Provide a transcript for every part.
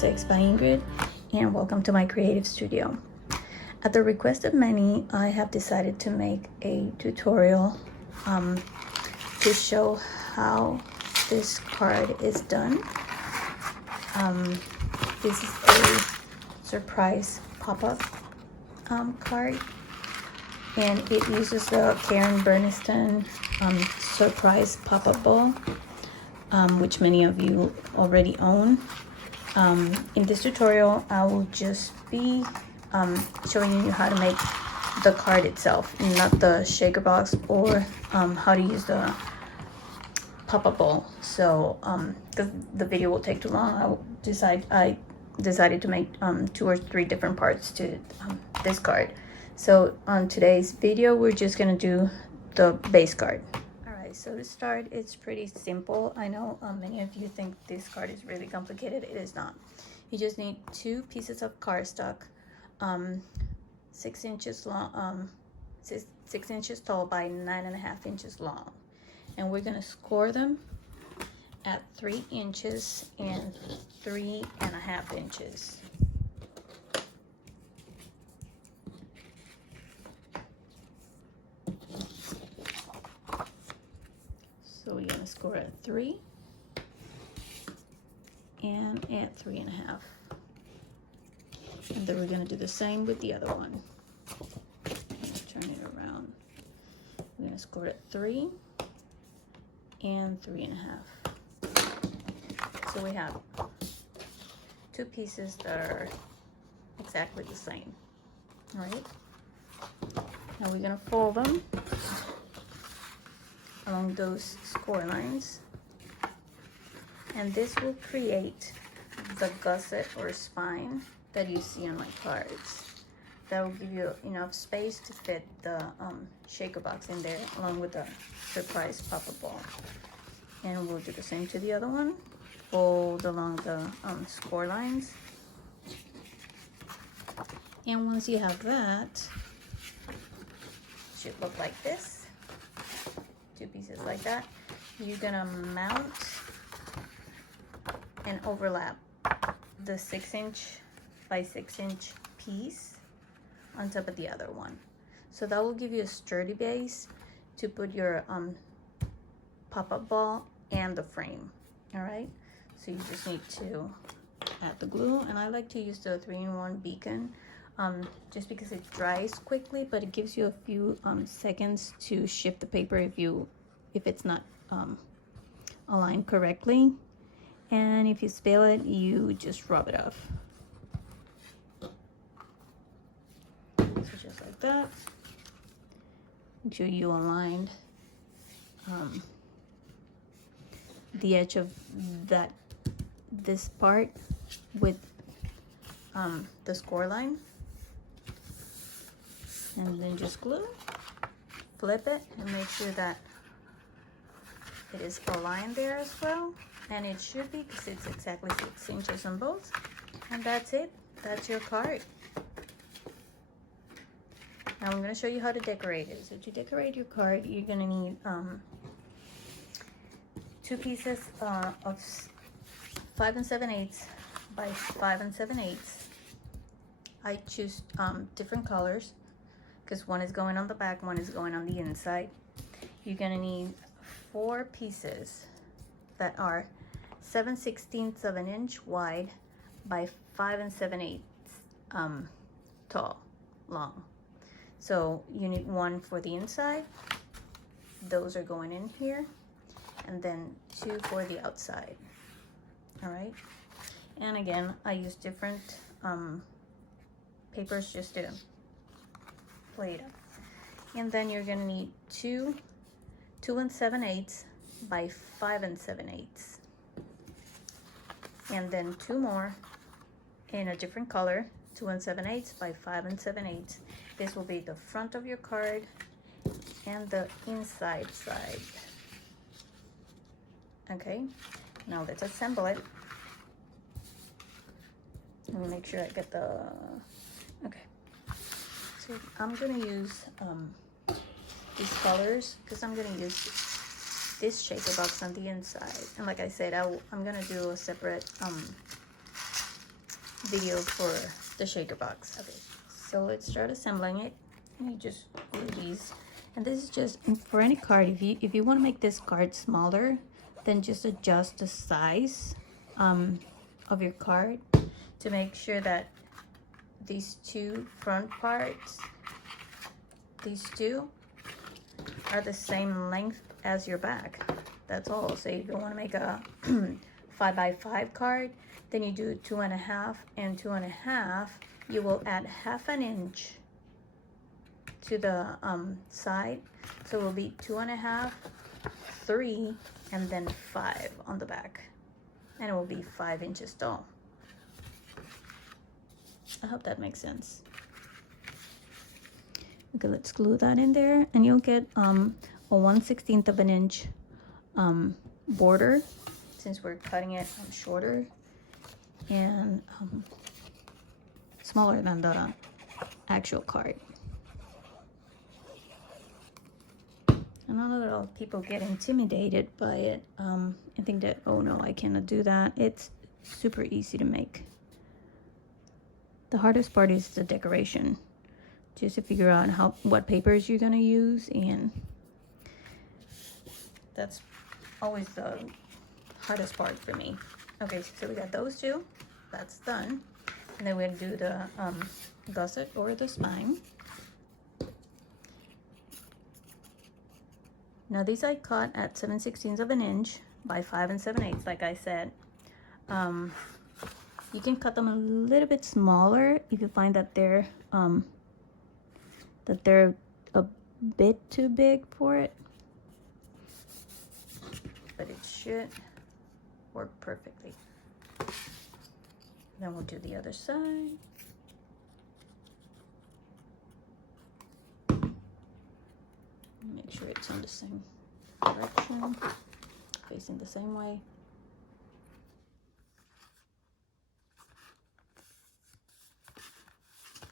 Keepsakes by Ingrid, and welcome to my creative studio. At the request of many, I have decided to make a tutorial to show how this card is done. This is a surprise pop-up card, and it uses the Karen Berniston surprise pop-up ball, which many of you already own. In this tutorial, I will just be showing you how to make the card itself, not the shaker box, or how to use the pop-up ball. So the video will take too long, I decided to make 2 or 3 different parts to this card. So on today's video, we're just gonna do the base card. So to start, it's pretty simple. I know many of you think this card is really complicated. It is not. You just need 2 pieces of cardstock, 6 inches long, 6 inches tall by 9.5 inches long, and we're gonna score them at 3 inches and 3.5 inches. So we're gonna score at 3 and at 3.5. And then we're gonna do the same with the other one. Turn it around. We're gonna score at 3 and 3.5. So we have 2 pieces that are exactly the same. All right. Now we're gonna fold them along those score lines, and this will create the gusset or spine that you see on my cards. That will give you enough space to fit the shaker box in there, along with the surprise pop-up ball. And we'll do the same to the other one. Fold along the score lines, and once you have that, it should look like this. 2 pieces like that. You're gonna mount and overlap the 6-inch by 6-inch piece on top of the other one. So that will give you a sturdy base to put your pop-up ball and the frame. All right, so you just need to add the glue, and I like to use the 3-in-1 beacon just because it dries quickly, but it gives you a few seconds to shift the paper if it's not aligned correctly. And if you spill it, you just rub it off. So just like that. Make sure you aligned the edge of this part with the score line, and then just glue, flip it, and make sure that it is aligned there as well, and it should be, because it's exactly 6 inches on both. And that's it. That's your card. Now I'm going to show you how to decorate it. So to decorate your card, you're going to need 2 pieces of 5 7/8 by 5 7/8. I choose different colors because one is going on the back, one is going on the inside. You're going to need 4 pieces that are 7/16 of an inch wide by 5 7/8 long. So you need 1 for the inside. Those are going in here, and then 2 for the outside. All right. And again, I use different papers just to play it up. And then you're gonna need 2 7/8 by 5 7/8, and then 2 more in a different color, 2 7/8 by 5 7/8. This will be the front of your card and the inside side. Okay, now let's assemble it. Let me make sure I get the, okay. So I'm gonna use these colors because I'm gonna use this shaker box on the inside. And like I said, I'm gonna do a separate video for the shaker box. Okay, so let's start assembling it. You just glue these, and this is just for any card. If you want to make this card smaller, then just adjust the size of your card to make sure that these two front parts, these two, are the same length as your back. That's all. So if you want to make a 5x5 card, then you do 2.5 and 2.5. You will add 1/2 inch to the side, so it will be 2.5, 3, and then 5 on the back, and it will be 5 inches tall. I hope that makes sense. Okay, let's glue that in there, and you'll get a 1/16 of an inch border, since we're cutting it shorter and smaller than the actual card. And I know that a lot of people get intimidated by it and think that, oh no, I cannot do that. It's super easy to make. The hardest part is the decoration, just to figure out what papers you're gonna use, and that's always the hardest part for me. Okay, so we got those two, that's done, and then we'll do the gusset or the spine. Now these I cut at 7/16 of an inch by 5 7/8, like I said. You can cut them a little bit smaller if you find that they're a bit too big for it, but it should work perfectly. Then we'll do the other side. Make sure it's on the same direction, facing the same way.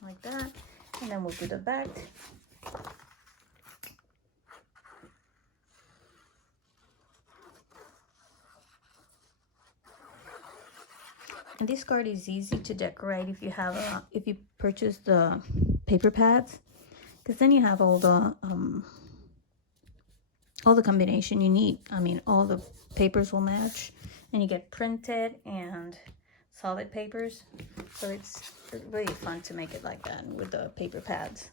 Like that, and then we'll do the back. And this card is easy to decorate if you have if you purchase the paper pads, because then you have all the combination you need. I mean, all the papers will match, and you get printed and solid papers, so it's really fun to make it like that with the paper pads.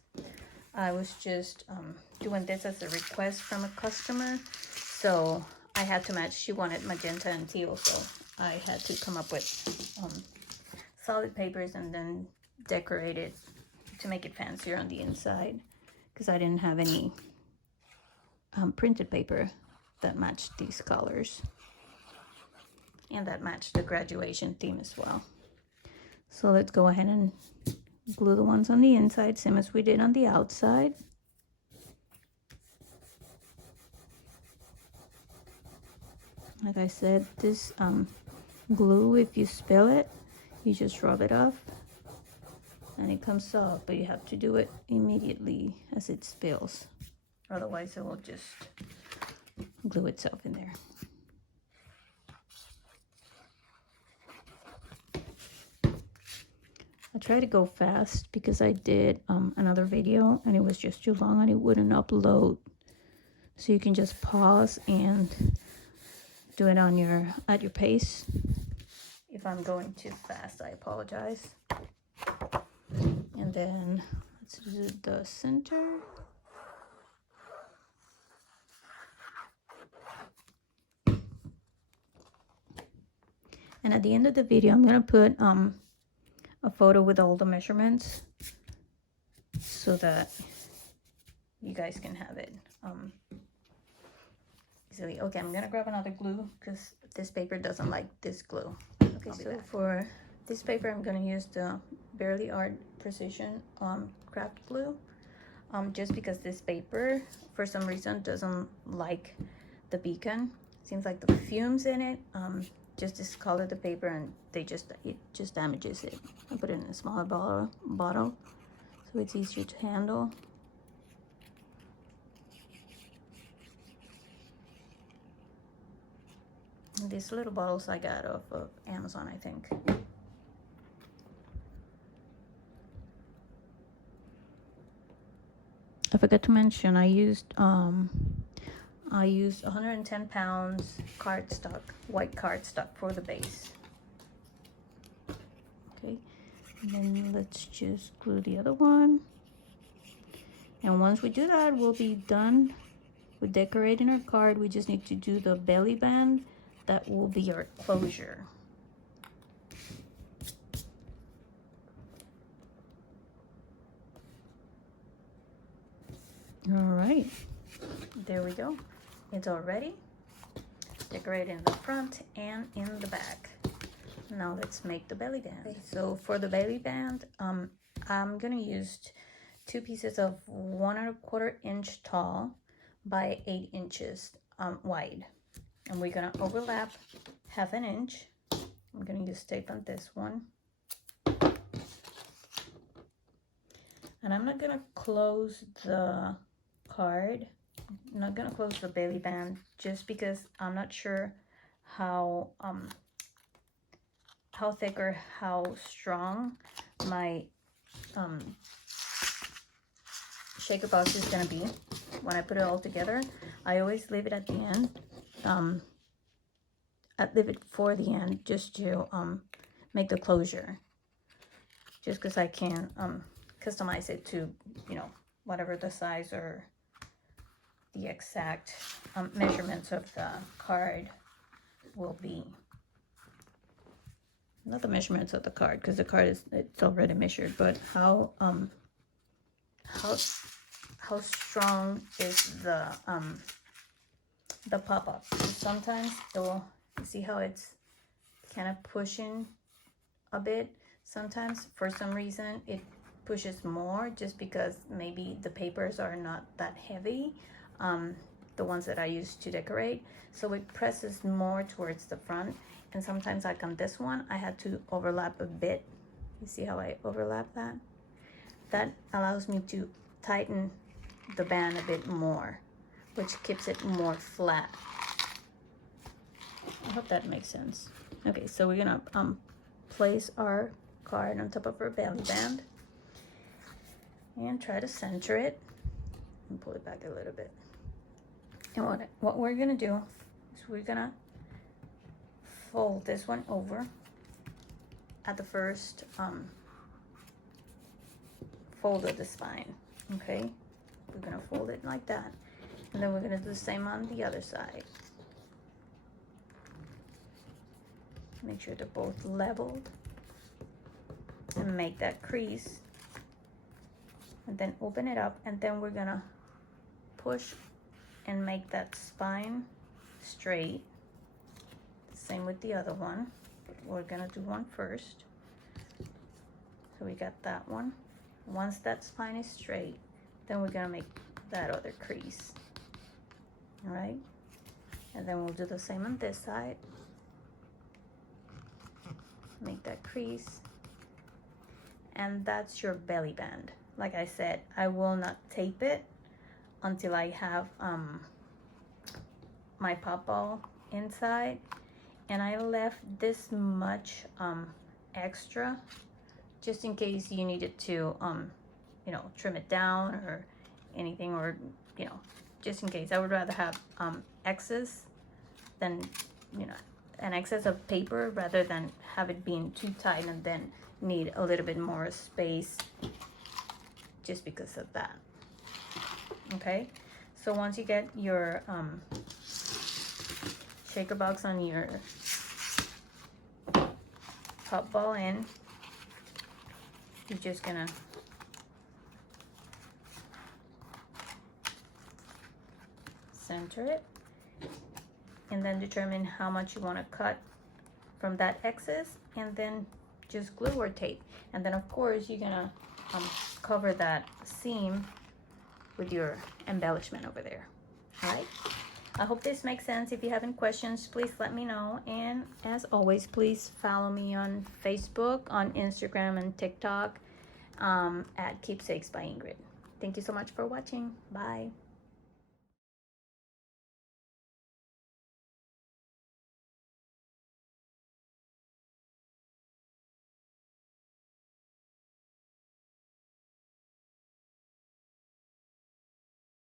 I was just doing this as a request from a customer, so I had to match. She wanted magenta and teal, so I had to come up with solid papers and then decorate it to make it fancier on the inside, because I didn't have any printed paper that matched these colors and that matched the graduation theme as well. So let's go ahead and glue the ones on the inside, same as we did on the outside. Like I said, this glue, if you spill it, you just rub it off and it comes off, but you have to do it immediately as it spills, otherwise it will just glue itself in there. I try to go fast because I did another video and it was just too long and it wouldn't upload. So you can just pause and do it on at your pace. If I'm going too fast, I apologize. And then let's do the center. And at the end of the video, I'm gonna put a photo with all the measurements so that you guys can have it easily. Okay, I'm gonna grab another glue because this paper doesn't like this glue. Okay, so for this paper, I'm gonna use the Bearly Art Precision craft glue, just because this paper, for some reason, doesn't like the beacon. Seems like the fumes in it just discolor the paper, and it just damages it. I put it in a smaller bottle so it's easier to handle. And these little bottles I got off of Amazon, I think. I forgot to mention I used 110 pounds cardstock, white cardstock for the base. Okay, and then let's just glue the other one. And once we do that, we'll be done with decorating our card. We just need to do the belly band. That will be our closure. All right, there we go. It's all ready. Decorate in the front and in the back. Now let's make the belly band. So for the belly band, I'm gonna use 2 pieces of 1¼ inch tall by 8 inches wide, and we're gonna overlap 1/2 inch. I'm gonna use tape on this one, and I'm not gonna close the card. I'm not gonna close the belly band just because I'm not sure how thick or how strong my shaker box is gonna be when I put it all together. I always leave it at the end. I leave it for the end just to make the closure, just because I can customize it to, you know, whatever the size or the exact measurements of the card will be. Not the measurements of the card, because the card it's already measured, but how strong is the pop-up. Sometimes you see how it's kind of pushing a bit. Sometimes for some reason it pushes more, just because maybe the papers are not that heavy, the ones that I use to decorate, so it presses more towards the front. And sometimes, like on this one, I had to overlap a bit. You see how I overlap that? That allows me to tighten the band a bit more, which keeps it more flat. I hope that makes sense. Okay, so we're gonna place our card on top of our belly band and try to center it and pull it back a little bit. And what we're gonna do is we're gonna fold this one over at the first fold of the spine. Okay, we're gonna fold it like that, and then we're gonna do the same on the other side. Make sure they're both leveled and make that crease, and then open it up, and then we're gonna push and make that spine straight. Same with the other one. We're gonna do one first. So we got that one. Once that spine is straight, then we're gonna make that other crease. All right, and then we'll do the same on this side. Make that crease, and that's your belly band. Like I said, I will not tape it until I have my pop ball inside, and I left this much extra just in case you needed to you know, trim it down or anything, or you know, just in case. I would rather have excess than, you know, an excess of paper, rather than have it being too tight and then need a little bit more space just because of that. Okay, so once you get your shaker box on your pop ball in, you're just gonna center it, and then determine how much you want to cut from that excess, and then just glue or tape. And then of course you're gonna cover that seam with your embellishment over there. All right, I hope this makes sense. If you have any questions, please let me know, and as always, please follow me on Facebook, on Instagram, and TikTok at Keepsakes by Ingrid. Thank you so much for watching. Bye.